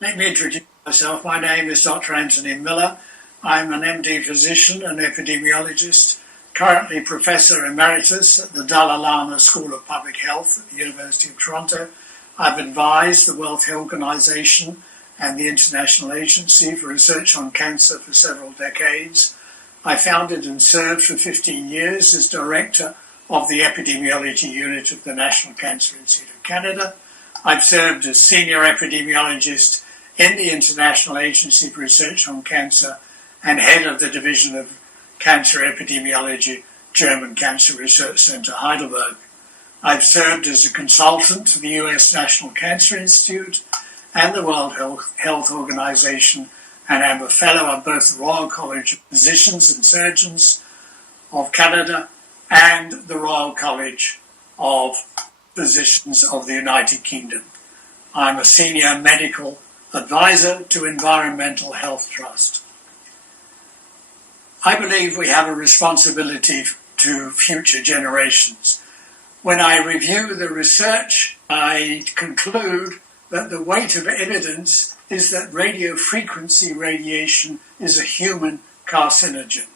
Let me introduce myself. My name is Dr. Antъни Milър. I'm an MD physician and epidemiologist, currently Professor Emeritus at the Dalai Lama School of Public Health at the University of Toronto. I've advised the World Health Organization and the International Agency for Research on Cancer for several decades. I founded and served for 15 years as Director of the Epidemiology Unit of the National Cancer Institute of Canada. I've served as Senior Epidemiologist in the International Agency for Research on Cancer and Head of the Division of Cancer Epidemiology, German Cancer Research Center, Heidelberg. I've served as a consultant to the US National Cancer Institute and the World Health Organization, and am a fellow of both the Royal College of Physicians and Surgeons of Canada and the Royal College of Physicians of the United Kingdom. I'm a senior medical advisor to Environmental Health Trust. I believe we have a responsibility to future generations. When I review the research, I conclude that the weight of evidence is that radio frequency radiation is a human carcinogen.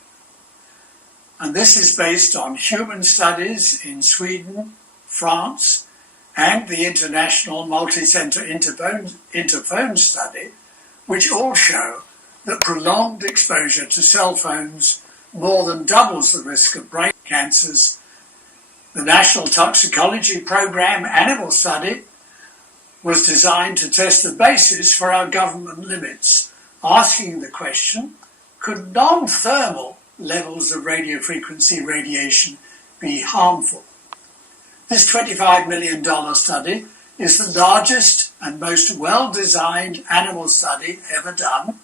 And this is based on human studies in Sweden, France, and the International Multi-Center Interphone Study, which all show that prolonged exposure to cell phones more than doubles the risk of brain cancers. The National Toxicology Program Animal Study was designed to test the basis for our government limits, asking the question, could non-thermal levels of radiofrequency radiation be harmful? This $25 million study is the largest and most well-designed animal study ever done,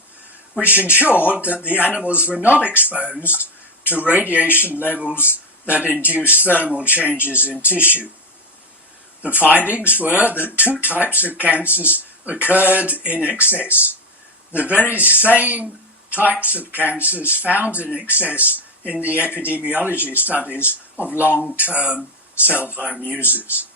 which ensured that the animals were not exposed to radiation levels that induce thermal changes in tissue. The findings were that two types of cancers occurred in excess. The very same types of cancers found in excess in the epidemiology studies of long-term cell phone users.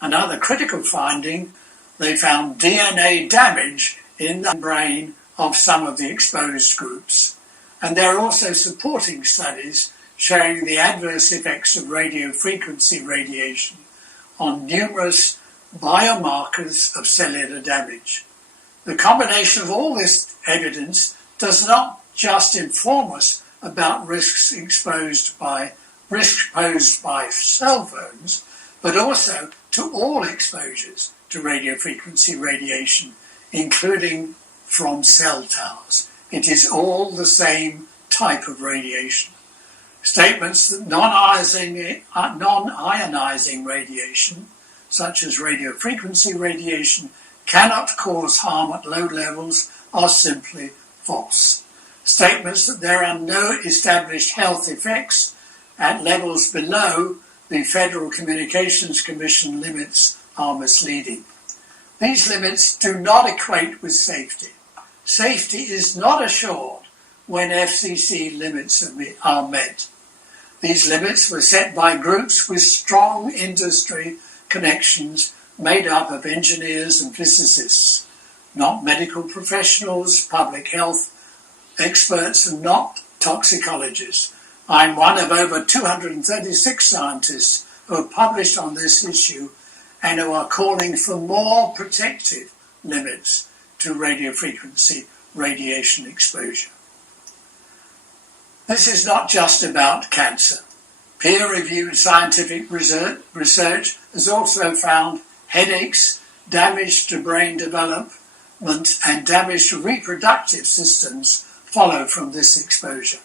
Another critical finding, they found DNA damage in the brain of some of the exposed groups. And there are also supporting studies showing the adverse effects of radiofrequency radiation on numerous biomarkers of cellular damage. The combination of all this evidence does not just inform us about risks posed by cell phones, but also to all exposures to radiofrequency radiation, including from cell towers. It is all the same type of radiation. Statements that non-ionizing radiation, such as radiofrequency radiation, cannot cause harm at low levels are simply false. Statements that there are no established health effects at levels below the Federal Communications Commission limits are misleading. These limits do not equate with safety. Safety is not assured when FCC limits are met. These limits were set by groups with strong industry connections made up of engineers and physicists, not medical professionals, public health experts, and not toxicologists. I'm one of over 236 scientists who have published on this issue and who are calling for more protective limits to radiofrequency radiation exposure. This is not just about cancer. Peer-reviewed scientific research has also found headaches, damage to brain development, and damage to reproductive systems follow from this exposure.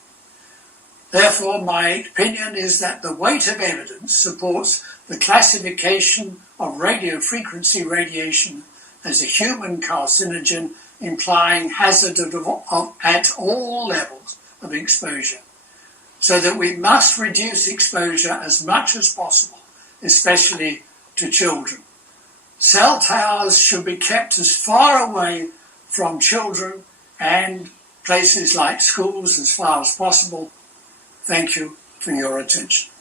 Therefore, my opinion is that the weight of evidence supports the classification of radiofrequency radiation as a human carcinogen, implying hazard at all levels of exposure, so that we must reduce exposure as much as possible, especially to children. Cell towers should be kept as far away from children and places like schools as far as possible. Thank you for your attention.